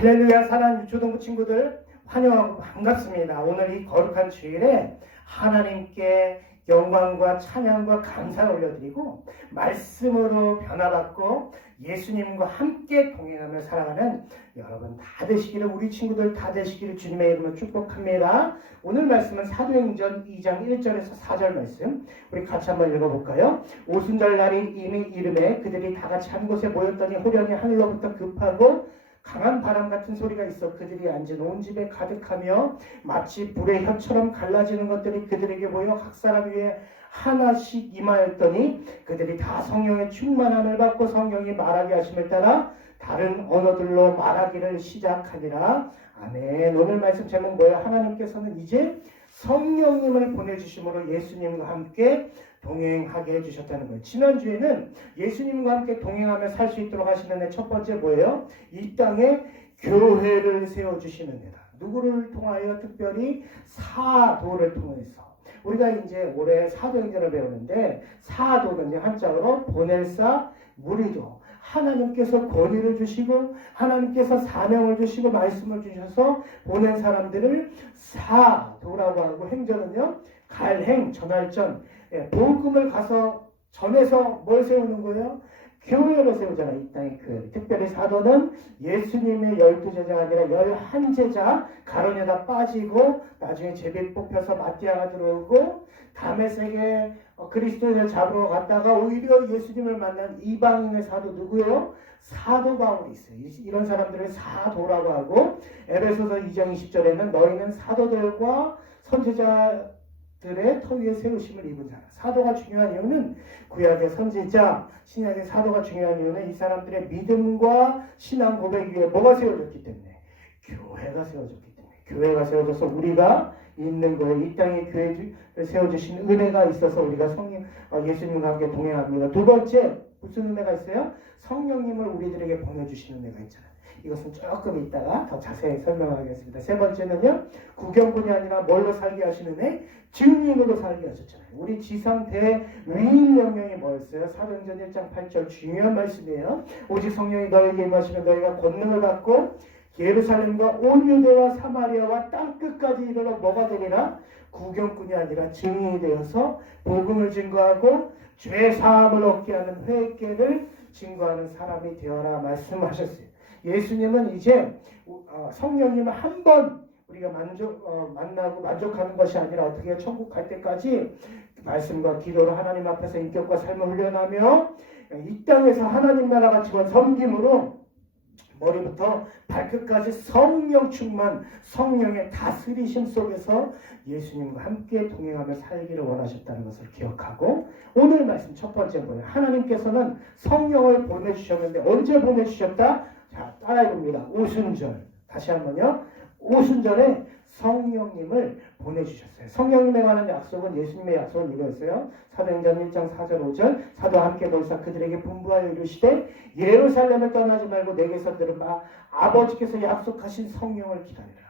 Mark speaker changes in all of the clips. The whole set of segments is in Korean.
Speaker 1: 할렐루야 사랑하는 유초동부 친구들 환영하고 반갑습니다. 오늘 이 거룩한 주일에 하나님께 영광과 찬양과 감사를 올려드리고 말씀으로 변화받고 예수님과 함께 동행하며 살아가는 여러분 다 되시기를 우리 친구들 다 되시기를 주님의 이름으로 축복합니다. 오늘 말씀은 사도행전 2장 1절에서 4절 말씀 우리 같이 한번 읽어볼까요? 오순절 날이 이미 이름에 그들이 다 같이 한 곳에 모였더니 호련히 하늘로부터 급하고 강한 바람 같은 소리가 있어 그들이 앉은 온 집에 가득하며 마치 불의 혀처럼 갈라지는 것들이 그들에게 보여 각 사람 위에 하나씩 임하였더니 그들이 다 성령의 충만함을 받고 성령이 말하게 하심을 따라 다른 언어들로 말하기를 시작하니라. 아멘. 오늘 말씀 제목 뭐예요? 하나님께서는 이제 성령님을 보내주심으로 예수님과 함께 동행하게 해주셨다는 거예요. 지난주에는 예수님과 함께 동행하며 살 수 있도록 하시는 첫 번째 뭐예요? 이 땅에 교회를 세워주시는 데다. 누구를 통하여 특별히 사도를 통해서. 우리가 이제 올해 사도행전을 배우는데 사도는 한자로 보낼사 무리도 하나님께서 권위를 주시고 하나님께서 사명을 주시고 말씀을 주셔서 보낸 사람들을 사도라고 하고 행전은요 갈행 전할전 예, 복음을 가서 전해서 뭘 세우는 거예요? 교회를 세우잖아요. 이 땅에 그 특별히 사도는 예수님의 열두 제자가 아니라 열한 제자 가론에다 빠지고 나중에 제비 뽑혀서 마띠아가 들어오고 다메섹에 어, 그리스도인을 잡으러 갔다가 오히려 예수님을 만난 이방인의 사도 누구예요? 사도 바울이 있어요. 이- 이런 사람들을 사도라고 하고 에베소서 2장 20절에는 너희는 사도들과 선지자 들의 터 위에 세우심을 입은 자라. 사도가 중요한 이유는 구약의 선지자, 신약의 사도가 중요한 이유는 이 사람들의 믿음과 신앙 고백 위에 뭐가 세워졌기 때문에 교회가 세워졌기 때문에 교회가 세워져서 우리가 있는 거예요. 이 땅에 교회를 세워주신 은혜가 있어서 우리가 성령 어, 예수님과 함께 동행합니다. 두 번째 무슨 은혜가 있어요? 성령님을 우리들에게 보내주시는 은혜가 있잖아요. 이것은 조금 이따가 더 자세히 설명하겠습니다. 세 번째는요, 구경꾼이 아니라 뭘로 살게 하시는 애? 증인으로 살게 하셨잖아요. 우리 지상 대위인 명령이 뭐였어요? 사도행전 1장 8절 중요한 말씀이에요. 오직 성령이 너에게 임하시면 너희가 권능을 받고 예루살렘과 온 유대와 사마리아와 땅 끝까지 이르러 뭐가 되리라? 구경꾼이 아니라 증인이 되어서 복음을 증거하고 죄 사함을 얻게 하는 회개를 증거하는 사람이 되어라 말씀하셨어요. 예수님은 이제 어, 성령님을 한 번 우리가 만족 어, 만나고 만족하는 것이 아니라 어떻게 천국 갈 때까지 말씀과 기도로 하나님 앞에서 인격과 삶을 훈련하며 이 땅에서 하나님 나라가 지원 섬김으로 머리부터 발끝까지 성령 충만, 성령의 다스리심 속에서 예수님과 함께 동행하며 살기를 원하셨다는 것을 기억하고 오늘 말씀 첫 번째 뭐예요? 하나님께서는 성령을 보내주셨는데 언제 보내주셨다? 자, 따라해 봅니다. 오순절. 다시 한번요. 오순절에 성령님을 보내주셨어요. 성령님에 관한 약속은 예수님의 약속은 이거였어요. 사도행전 1장 4절 5절 사도와 함께 놀사 그들에게 분부하여 이르시되 예루살렘을 떠나지 말고 내게서 들은바 아버지께서 약속하신 성령을 기다리라.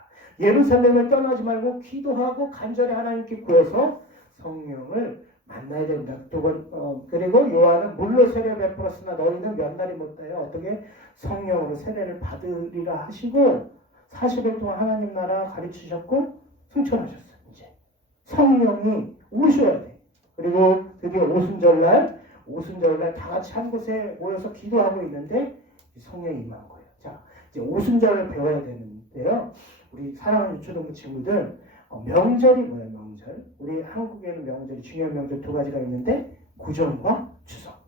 Speaker 1: 예루살렘을 떠나지 말고 기도하고 간절히 하나님께 구해서 성령을 만나야 된다. 두 번, 어, 그리고 요한은 물로 세례 베풀었으나 너희는 몇 날이 못하여 어떻게 성령으로 세례를 받으리라 하시고 40일 동안 하나님 나라 가르치셨고 승천하셨어요. 이제 성령이 오셔야 돼. 그리고 드디어 오순절날 오순절날 다 같이 한 곳에 모여서 기도하고 있는데 성령이 임한 거예요. 자, 이제 오순절을 배워야 되는데요. 우리 사랑하는 유초동부 친구들 어, 명절이 뭐예요? 명절. 우리 한국에는 명절이 중요한 명절 두 가지가 있는데 구정과 추석.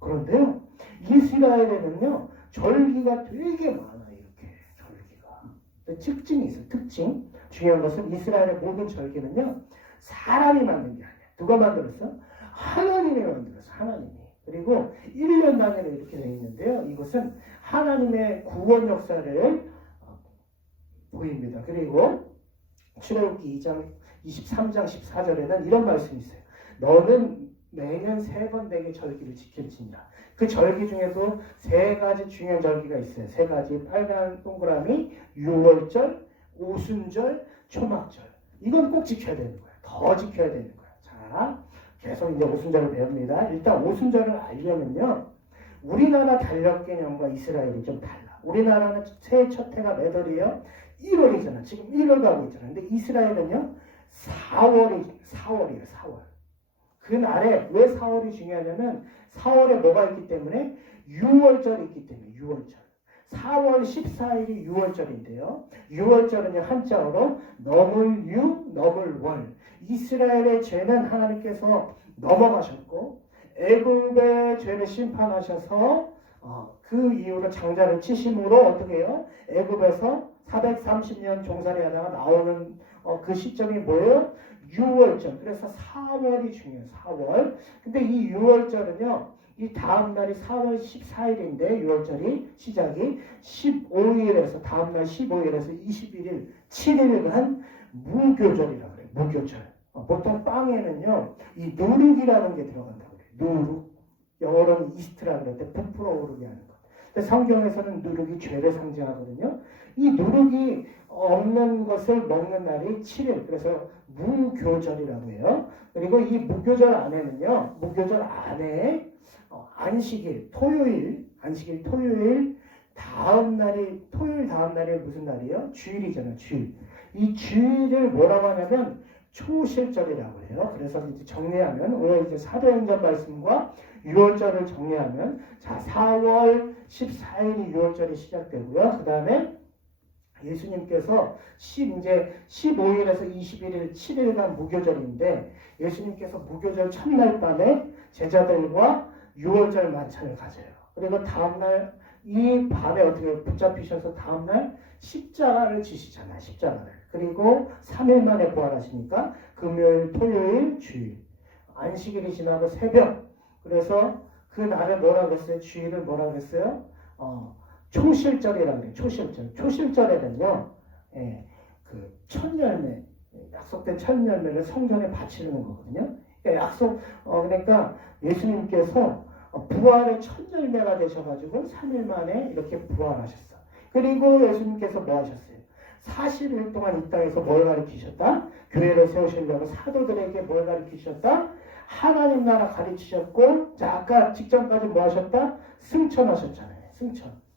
Speaker 1: 그런데요, 이스라엘에는요 절기가 되게 많아 이렇게 절기가. 특징이 있어. 특징. 중요한 것은 이스라엘의 모든 절기는요 사람이 만든 게 아니야. 누가 만들었어? 하나님이 만들었어. 하나님이. 그리고 1년 단위로 이렇게 되어 있는데요. 이것은 하나님의 구원 역사를 어, 보입니다. 그리고 출애굽기 2장 23장 14절에는 이런 말씀이 있어요. 너는 매년 세번 되게 절기를 지킬지니라. 그 절기 중에도 세 가지 중요한 절기가 있어요. 세 가지 빨간 동그라미, 유월절, 오순절, 초막절. 이건 꼭 지켜야 되는 거예요. 더 지켜야 되는 거예요. 자, 계속 이제 오순절을 배웁니다. 일단 오순절을 알려면요. 우리나라 달력 개념과 이스라엘이 좀 달라. 우리나라는 새해 첫 해가 몇 월이에요? 1월이잖아. 지금 1월 가고 있잖아. 근데 이스라엘은요, 4월이, 4월이에요, 4월. 그 날에 왜 4월이 중요하냐면 4월에 뭐가 있기 때문에 6월절이 있기 때문에 6월절. 4월 14일이 6월절인데요. 6월절은요 한자어로 넘을 유, 넘을 월. 이스라엘의 죄는 하나님께서 넘어가셨고 애굽의 죄를 심판하셔서 어, 그 이후로 장자를 치심으로 어떻게 해요? 애굽에서 430년 종살이 하다가 나오는 어, 그 시점이 뭐예요? 6월절. 그래서 4월이 중요해요. 4월. 근데 이 6월절은요. 이 다음 날이 4월 14일인데 6월절이 시작이 15일에서 다음 날 15일에서 21일 7일간 무교절이라고 그래요. 무교절. 어, 보통 빵에는요. 이 누룩이라는 게 들어간다고 그래요. 누룩. 영어로는 이스트라고 그러는데 부풀어 오르게 하는 것. 근데 성경에서는 누룩이 죄를 상징하거든요. 이 누룩이 없는 것을 먹는 날이 7일. 그래서 무교절이라고 해요. 그리고 이 무교절 안에는요. 무교절 안에 어, 안식일, 토요일, 안식일 토요일 다음 날이 토요일 다음 날이 무슨 날이에요? 주일이잖아요. 주일. 이 주일을 뭐라고 하냐면 초실절이라고 해요. 그래서 이제 정리하면 오늘 이제 사도행전 말씀과 6월절을 정리하면 자 4월 14일이 6월절이 시작되고요. 그 다음에 예수님께서 10, 이제 15일에서 21일 7일간 무교절인데 예수님께서 무교절 첫날 밤에 제자들과 6월절 만찬을 가져요. 그리고 다음날 이 밤에 어떻게 붙잡히셔서 다음날 십자가를 지시잖아요. 십자가를. 그리고 3일 만에 부활하시니까 금요일, 토요일, 주일. 안식일이 지나고 새벽. 그래서 그 날에 뭐라 그랬어요? 주일을 뭐라 그랬어요? 어, 초실절이라고 그래요. 초실절. 초실절에는요, 예, 그 첫열매, 약속된 첫열매를 성전에 바치는 거거든요. 그러니까 약속, 어, 그러니까 예수님께서 부활의 첫 열매가 되셔가지고 3일 만에 이렇게 부활하셨어. 그리고 예수님께서 뭐 하셨어요? 40일 동안 이 땅에서 뭘 가르치셨다? 교회를 세우시려고 사도들에게 뭘 가르치셨다? 하나님 나라 가르치셨고, 자, 아까 직전까지 뭐 하셨다? 승천하셨잖아요. 승천.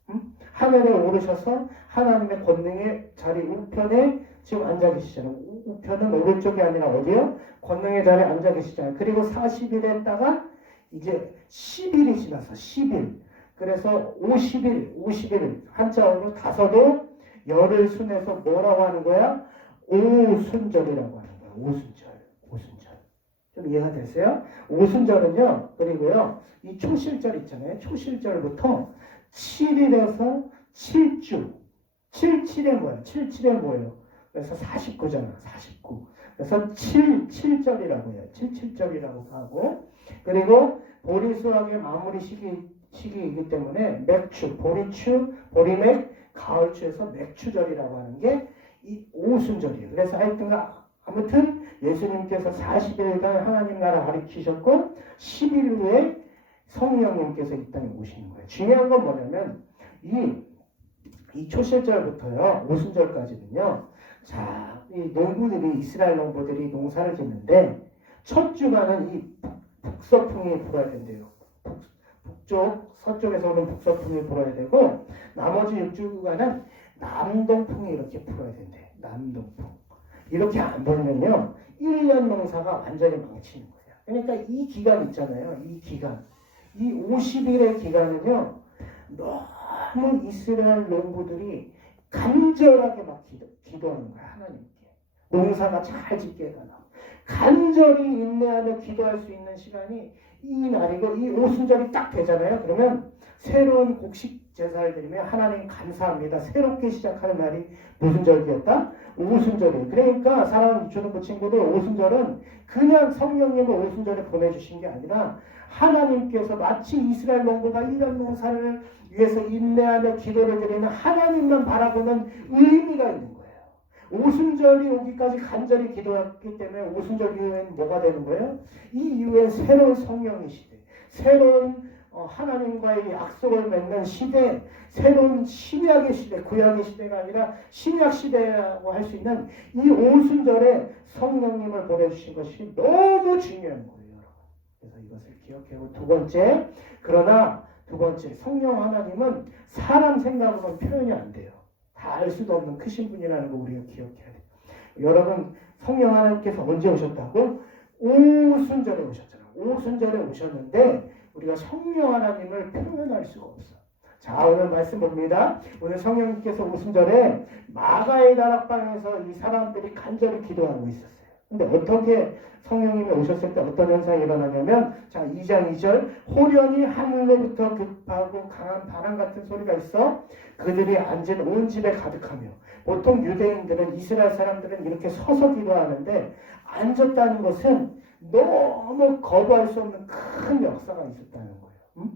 Speaker 1: 응? 하늘에 오르셔서 하나님의 권능의 자리 우편에 지금 앉아 계시잖아요. 우- 우편은 오른쪽이 아니라 어디요? 권능의 자리에 앉아 계시잖아요. 그리고 40일 했다가 이제 10일이 지나서 10일. 그래서 50일, 50일 한자어로 다섯도 열을 순해서 뭐라고 하는 거야? 오순절이라고 하는 거야. 오순절, 오순절. 좀 이해가 됐어요? 오순절은요. 그리고요. 이 초실절 있잖아요. 초실절부터 7일에서 7주. 77에 뭐야? 77에 뭐예요? 그래서 49잖아. 49. 그래서 7, 7절이라고 해요. 77절이라고 하고 그리고 보리수학의 마무리 시기, 시기이기 때문에 맥추, 보리추, 보리맥, 가을추에서 맥추절이라고 하는 게 이 오순절이에요. 그래서 하여튼가 아무튼 예수님께서 40일간 하나님 나라 가르치셨고 10일 후에 성령님께서 이 땅에 오시는 거예요. 중요한 건 뭐냐면 이, 이 초실절부터요 오순절까지는요 자, 이 농부들이 이스라엘 농부들이 농사를 짓는데 첫 주간은 이 북서풍이 불어야 된대요. 북, 북쪽, 서쪽에서 오는 북서풍이 불어야 되고 나머지 6주간은 남동풍이 이렇게 불어야 된대. 남동풍. 이렇게 안 불면요. 1년 농사가 완전히 망치는 거예요. 그러니까 이 기간 있잖아요. 이 기간. 이 50일의 기간은요. 너무 이스라엘 농부들이 간절하게 막 기도, 기도하는 거야. 하나님께. 농사가 잘 짓게 해달라. 간절히 인내하며 기도할 수 있는 시간이 이 날이고 이 오순절이 딱 되잖아요. 그러면 새로운 곡식 제사를 드리며 하나님 감사합니다. 새롭게 시작하는 날이 무슨 절기였다? 오순절이에요. 그러니까 사랑하는 유초등부 친구들 오순절은 그냥 성령님을 오순절에 보내주신 게 아니라 하나님께서 마치 이스라엘 농부가 이런 농사를 위해서 인내하며 기도를 드리는 하나님만 바라보는 의미가 있는 거예요. 오순절이 오기까지 간절히 기도했기 때문에 오순절 이후에는 뭐가 되는 거예요? 이 이후에 새로운 성령의 시대, 새로운 어, 하나님과의 약속을 맺는 시대, 새로운 신약의 시대, 구약의 시대가 아니라 신약 시대라고 할 수 있는 이 오순절에 성령님을 보내주신 것이 너무 중요한 거예요. 그래서 이것을 기억하고 두 번째, 그러나 두 번째, 성령 하나님은 사람 생각으로는 표현이 안 돼요. 다 알 수도 없는 크신 분이라는 거 우리가 기억해야 돼요. 여러분, 성령 하나님께서 언제 오셨다고? 오순절에 오셨잖아요. 오순절에 오셨는데 우리가 성령 하나님을 표현할 수가 없어. 자, 오늘 말씀 봅니다. 오늘 성령님께서 오순절에 마가의 다락방에서 이 사람들이 간절히 기도하고 있었어요. 근데 어떻게 성령님이 오셨을 때 어떤 현상이 일어나냐면 자 2장 2절 호련히 하늘로부터 급하고 강한 바람 같은 소리가 있어 그들이 앉은 온 집에 가득하며 보통 유대인들은 이스라엘 사람들은 이렇게 서서 기도하는데 앉았다는 것은 너무 거부할 수 없는 큰 역사가 있었다는 거예요. 음?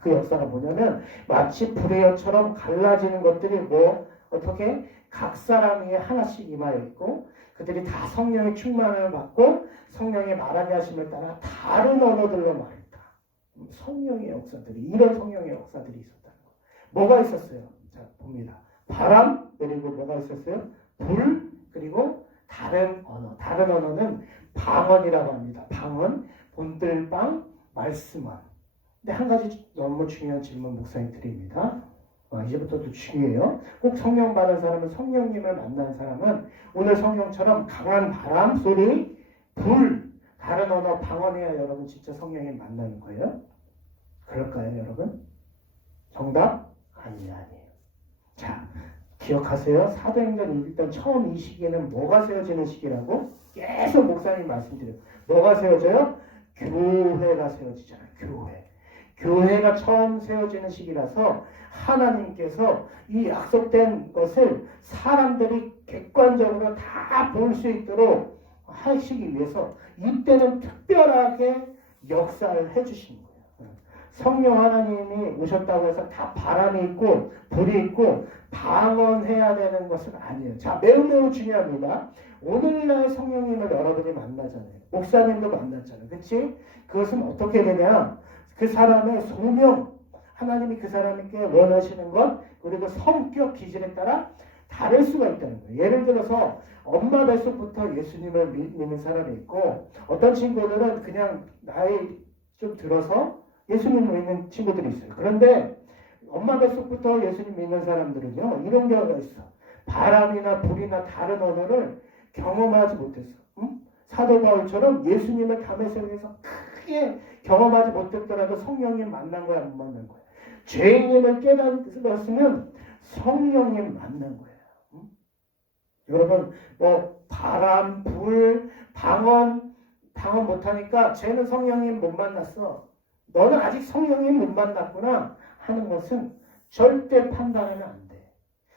Speaker 1: 그 역사가 뭐냐면 마치 불의 여처럼 갈라지는 것들이 뭐 어떻게 각 사람 위에 하나씩 임하여 있고 그들이 다 성령의 충만을 받고 성령의 말하게 하심을 따라 다른 언어들로 말했다. 성령의 역사들이 이런 성령의 역사들이 있었다는 거. 뭐가 있었어요? 자 봅니다. 바람 그리고 뭐가 있었어요? 불 그리고 다른 언어. 다른 언어는 방언이라고 합니다. 방언, 본들방, 말씀원. 근데 한 가지 너무 중요한 질문 목사님 드립니다. 어, 이제부터도 중요해요. 꼭 성령 받은 사람은 성령님을 만난 사람은 오늘 성령처럼 강한 바람 소리, 불, 다른 언어 방언해야 여러분 진짜 성령님 만나는 거예요. 그럴까요, 여러분? 정답? 아니에요, 아니에요. 자, 기억하세요. 사도행전 일단 처음 이 시기에는 뭐가 세워지는 시기라고? 계속 목사님 말씀드려요. 뭐가 세워져요? 교회가 세워지잖아요. 교회. 교회가 처음 세워지는 시기라서 하나님께서 이 약속된 것을 사람들이 객관적으로 다 볼 수 있도록 하시기 위해서 이때는 특별하게 역사를 해주신 거예요. 성령 하나님이 오셨다고 해서 다 바람이 있고 불이 있고 방언해야 되는 것은 아니에요. 자, 매우 매우 중요합니다. 오늘날 성령님을 여러분이 만나잖아요. 목사님도 만났잖아요. 그치? 그것은 어떻게 되냐? 그 사람의 소명, 하나님이 그 사람에게 원하시는 것, 그리고 성격 기질에 따라 다를 수가 있다는 거예요. 예를 들어서 엄마 뱃속부터 예수님을 믿는 사람이 있고 어떤 친구들은 그냥 나이 좀 들어서 예수님을 믿는 친구들이 있어요. 그런데 엄마 뱃속부터 예수님 믿는 사람들은요 이런 경우가 있어. 바람이나 불이나 다른 언어를 경험하지 못했어. 응? 사도 바울처럼 예수님을 담에 세우면서 크게 경험하지 못했더라도 성령님 만난 거야 못 만난 거야. 죄인임을 깨달았으면 성령님 만난 거야. 응? 여러분 뭐 바람, 불, 방언, 방언 못하니까 쟤는 성령님 못 만났어. 너는 아직 성령님 못 만났구나 하는 것은 절대 판단하면 안 돼.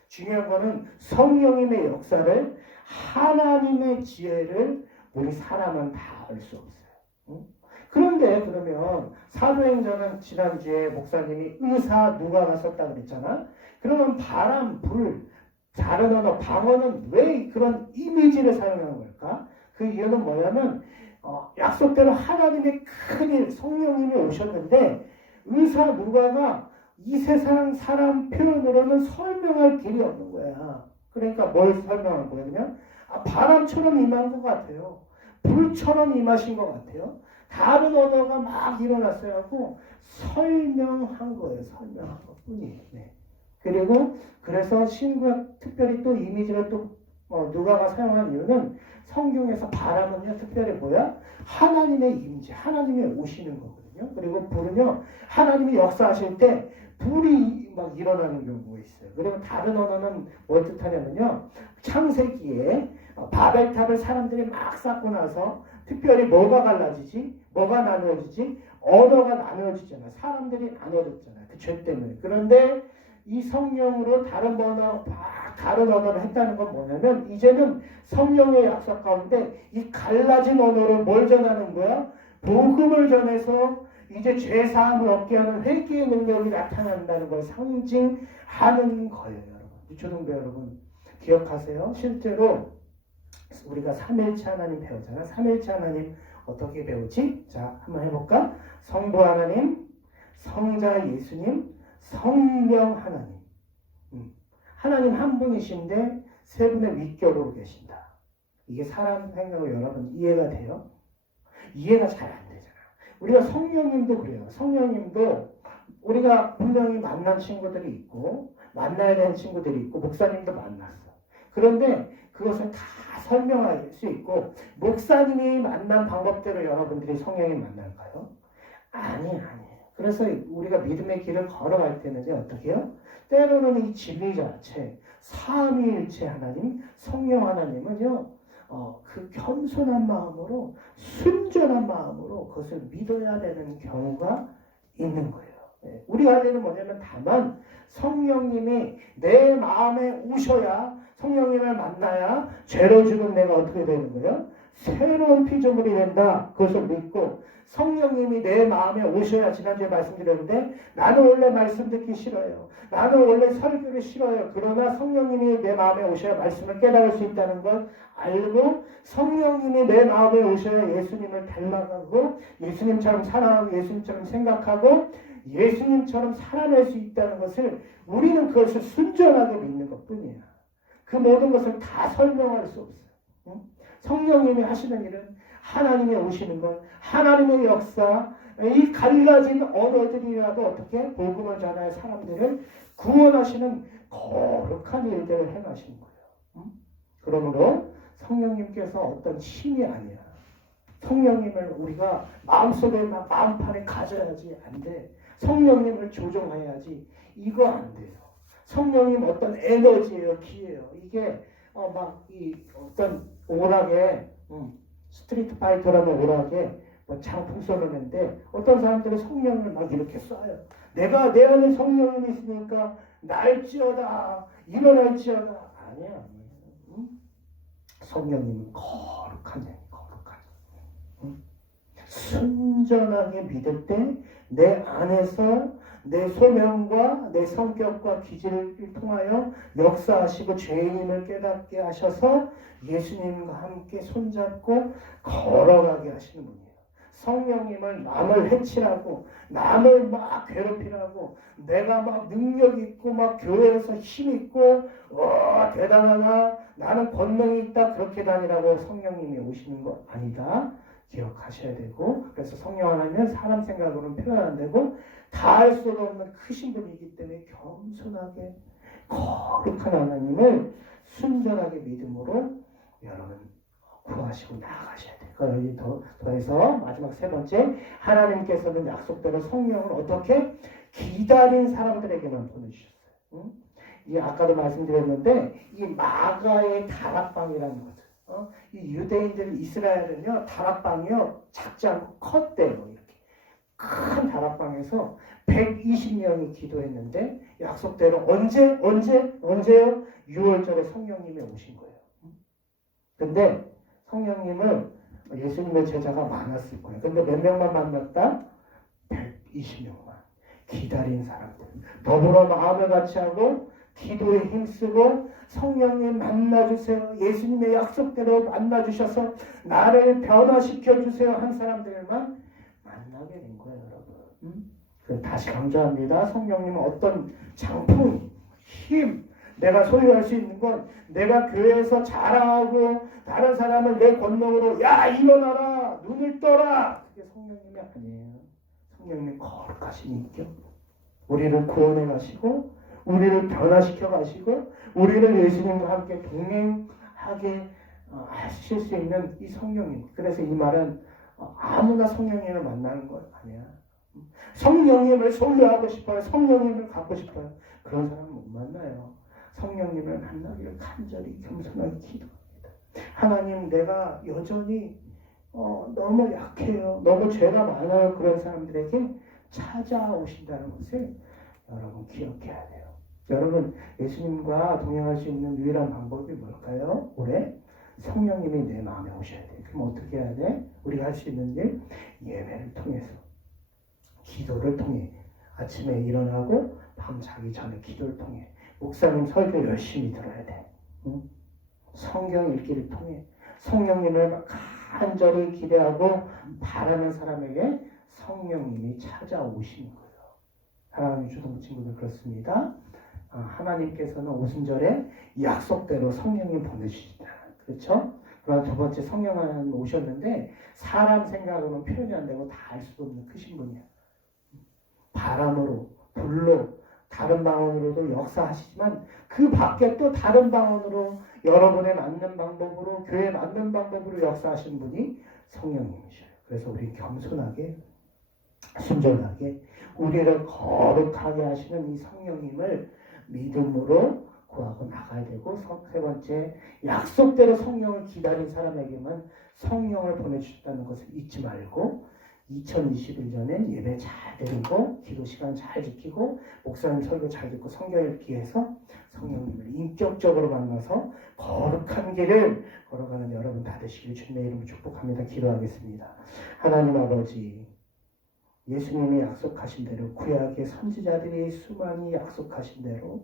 Speaker 1: 중요한 거는 성령님의 역사를 하나님의 지혜를 우리 사람은 다 알 수 없어요. 응? 그런데 그러면 사도행전은 지난주에 목사님이 의사 누가가 썼다 그랬잖아. 그러면 바람, 불, 다른 언어, 방언은 왜 그런 이미지를 사용하는 걸까? 그 이유는 뭐냐면 어, 약속대로 하나님의 큰일 성령님이 오셨는데 의사 누가가 이 세상 사람 표현으로는 설명할 길이 없는 거야. 그러니까 뭘 설명한 그냥 아, 바람처럼 임한 것 같아요. 불처럼 임하신 것 같아요. 다른 언어가 막 일어났어요. 설명한 거예요. 설명한 것 뿐이에요. 네. 그리고 그래서 신구약 특별히 또 이미지를 또 어, 누가가 사용한 이유는 성경에서 바람은요 특별히 뭐야? 하나님의 임재, 하나님의 오시는 거거든요. 그리고 불은요 하나님이 역사하실 때 불이 막 일어나는 경우가 있어요. 그리고 다른 언어는 뭘 뜻하냐면요 창세기에 어, 바벨탑을 사람들이 막 쌓고 나서 특별히 뭐가 갈라지지? 뭐가 나누어지지? 언어가 나누어지잖아. 사람들이 나누어졌잖아. 그 죄 때문에. 그런데 이 성령으로 다른 언어, 막 다른 언어를 했다는 건 뭐냐면 이제는 성령의 약속 가운데 이 갈라진 언어로 뭘 전하는 거야? 복음을 전해서 이제 죄 사함을 얻게 하는 회개의 능력이 나타난다는 걸 상징하는 거예요, 여러분. 유초등부 여러분 기억하세요. 실제로 우리가 삼일체 하나님 배우잖아. 삼일체 하나님 어떻게 배우지? 자, 한번 해볼까? 성부 하나님, 성자 예수님, 성령 하나님. 음. 하나님 한 분이신데 세 분의 윗격으로 계신다. 이게 사람 생각으로 여러분 이해가 돼요? 이해가 잘안 되잖아. 우리가 성령님도 그래요. 성령님도 우리가 분명히 만난 친구들이 있고 만나야 되는 친구들이 있고 목사님도 만났어. 그런데 그것을 다 설명할 수 있고 목사님이 만난 방법대로 여러분들이 성령이 만날까요? 아니 아니에요. 그래서 우리가 믿음의 길을 걸어갈 때는 어떻게 해요? 때로는 이 진리 자체, 삼위일체 하나님, 성령 하나님은요, 어, 그 겸손한 마음으로, 순전한 마음으로 그것을 믿어야 되는 경우가 있는 거예요. 예, 우리 안에는 뭐냐면 다만 성령님이 내 마음에 오셔야 성령님을 만나야 죄로 죽은 내가 어떻게 되는 거예요? 새로운 피조물이 된다. 그것을 믿고 성령님이 내 마음에 오셔야 지난주에 말씀드렸는데 나는 원래 말씀 듣기 싫어요. 나는 원래 설교를 싫어요. 그러나 성령님이 내 마음에 오셔야 말씀을 깨달을 수 있다는 걸 알고 성령님이 내 마음에 오셔야 예수님을 닮아가고 예수님처럼 사랑하고 예수님처럼 생각하고 예수님처럼 살아낼 수 있다는 것을 우리는 그것을 순전하게 믿는 것 뿐이야. 그 모든 것을 다 설명할 수 없어요. 응? 성령님이 하시는 일은 하나님이 오시는 것, 하나님의 역사, 이 갈라진 언어들이라도 어떻게 복음을 전할 사람들을 구원하시는 거룩한 일들을 행하시는 거예요. 응? 그러므로 성령님께서 어떤 힘이 아니야. 성령님을 우리가 마음속에 막 마음판에 가져야지 안 돼. 성령님을 조종해야지 이거 안 돼요. 성령님 어떤 에너지예요, 기예요. 이게 어, 막 이 어떤 오락에 음, 스트리트 파이터라는 오락에 뭐 장풍 쏘는데 어떤 사람들은 성령을 막 이렇게 쏴요. 내가 내 안에 성령님이 있으니까 날지어다 일어날지어다 아니야. 응? 성령님은 거룩한 영, 거룩한 영. 응? 순전하게 믿을 때 내 안에서 내 소명과 내 성격과 기질을 통하여 역사하시고 죄인임을 깨닫게 하셔서 예수님과 함께 손잡고 걸어가게 하시는 분이에요. 성령님을 남을 해치라고 남을 막 괴롭히라고 내가 막 능력 있고 막 교회에서 힘 있고 와 대단하다 나는 권능이 있다 그렇게 다니라고 성령님이 오시는 거 아니다. 기억하셔야 되고 그래서 성령 하나님은 사람 생각으로는 표현 안 되고 다 할 수 없는 크신 분이기 때문에 겸손하게 거룩한 하나님을 순전하게 믿음으로 여러분 구하시고 나아가셔야 돼요. 그걸 더, 더해서 마지막 세 번째 하나님께서는 약속대로 성령을 어떻게 기다린 사람들에게만 보내주셨어요. 응? 이 아까도 말씀드렸는데 이 마가의 다락방이라는 것을 어? 이 유대인들 이스라엘은요 다락방이요 작지 않고 컸대요 이렇게 큰 다락방에서 120명이 기도했는데 약속대로 언제 언제 언제요 6월절에 성령님이 오신 거예요. 근데 성령님을 예수님의 제자가 많았을 거예요. 근데 몇 명만 만났다? 120명만 기다린 사람들 더불어 마음을 같이 하고 기도에 힘쓰고 성령님 만나주세요. 예수님의 약속대로 만나주셔서 나를 변화시켜 주세요. 한 사람들만 만나게 된 거예요, 여러분. 음? 그 다시 강조합니다. 성령님은 어떤 장품, 힘, 내가 소유할 수 있는 건 내가 교회에서 자랑하고 다른 사람을 내 권능으로 야 일어나라 눈을 떠라 그게 성령님이 아니에요. 성령님 거룩하신 인격 우리를 구원해 가시고 우리를 변화시켜 가시고 우리를 예수님과 함께 동행하게 어, 하실 수 있는 이 성령님. 그래서 이 말은 어, 아무나 성령님을 만나는 건 아니야. 성령님을 소유하고 싶어요. 성령님을 갖고 싶어요. 그런 사람 못 만나요. 성령님을 만나기를 간절히 겸손하게 기도합니다. 하나님, 내가 여전히 어, 너무 약해요. 너무 죄가 많아요. 그런 사람들에게 찾아오신다는 것을 여러분 기억해야 돼요. 여러분 예수님과 동행할 수 있는 유일한 방법이 뭘까요? 올해 성령님이 내 마음에 오셔야 돼. 그럼 어떻게 해야 돼? 우리가 할 수 있는 일 예배를 통해서 기도를 통해 아침에 일어나고 밤 자기 전에 기도를 통해 목사님 설교 열심히 들어야 돼. 응? 성경 읽기를 통해 성령님을 간절히 기대하고 바라는 사람에게 성령님이 찾아오시는 거예요. 사랑하는 주동부 친구들 그렇습니다. 아, 하나님께서는 오순절에 약속대로 성령님 보내주시다. 그렇죠? 그럼 두 번째 성령 하나님 오셨는데 사람 생각으로는 표현이 안 되고 다 알수 없는 크신 분이야. 바람으로 불로 다른 방언으로도 역사하시지만 그 밖에 또 다른 방언으로 여러분의 맞는 방법으로 교회 맞는 방법으로 역사하신 분이 성령님이셔요. 그래서 우리 겸손하게 순전하게 우리를 거룩하게 하시는 이 성령님을 믿음으로 구하고 나가야 되고 성- 세 번째 약속대로 성령을 기다린 사람에게만 성령을 보내주셨다는 것을 잊지 말고 2021년엔 예배 잘 드리고 기도 시간 잘 지키고 목사님 설교 잘 듣고 성경 읽기 위해서 성령님을 인격적으로 만나서 거룩한 길을 걸어가는 여러분 다 되시길 주님의 이름으로 축복합니다. 기도하겠습니다. 하나님 아버지 예수님이 약속하신 대로 구약의 선지자들이 수많이 약속하신 대로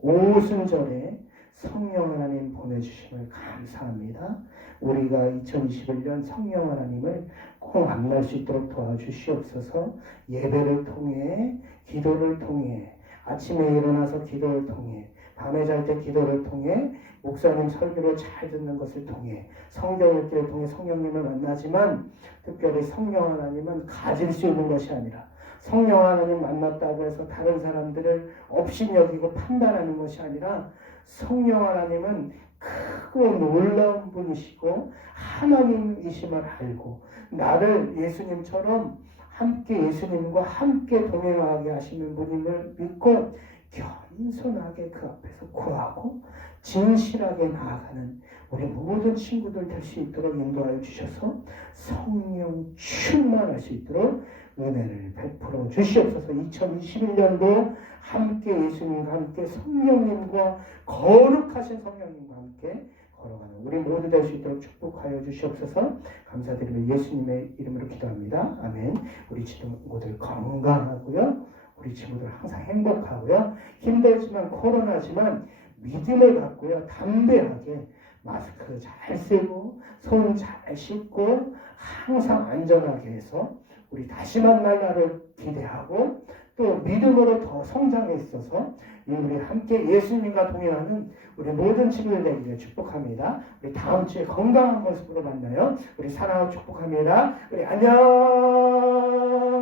Speaker 1: 오순절에 성령 하나님 보내주심을 감사합니다. 우리가 2021년 성령 하나님을 꼭 만날 수 있도록 도와주시옵소서 예배를 통해 기도를 통해 아침에 일어나서 기도를 통해 밤에 잘 때 기도를 통해 목사님 설교를 잘 듣는 것을 통해 성경 읽기를 통해 성령님을 만나지만 특별히 성령 하나님은 가질 수 있는 것이 아니라 성령 하나님 만났다고 해서 다른 사람들을 없인 여기고 판단하는 것이 아니라 성령 하나님은 크고 놀라운 분이시고 하나님이심을 알고 나를 예수님처럼 함께 예수님과 함께 동행하게 하시는 분임을 믿고 겸손하게 그 앞에서 구하고 진실하게 나아가는 우리 모든 친구들 될 수 있도록 인도하여 주셔서 성령 충만할 수 있도록 은혜를 베풀어 주시옵소서. 2021년도 함께 예수님과 함께 성령님과 거룩하신 성령님과 함께 걸어가는 우리 모두 될 수 있도록 축복하여 주시옵소서. 감사드리며 예수님의 이름으로 기도합니다. 아멘. 우리 친구들 건강하고요 우리 친구들 항상 행복하고요 힘들지만 코로나지만 믿음을 갖고요 담대하게 마스크 잘 쓰고 손 잘 씻고 항상 안전하게 해서 우리 다시 만날 날을 기대하고 또 믿음으로 더 성장해 있어서 이 우리 함께 예수님과 동행하는 우리 모든 친구들 되기를 축복합니다. 우리 다음 주에 건강한 모습으로 만나요. 우리 사랑하고 축복합니다. 우리 안녕.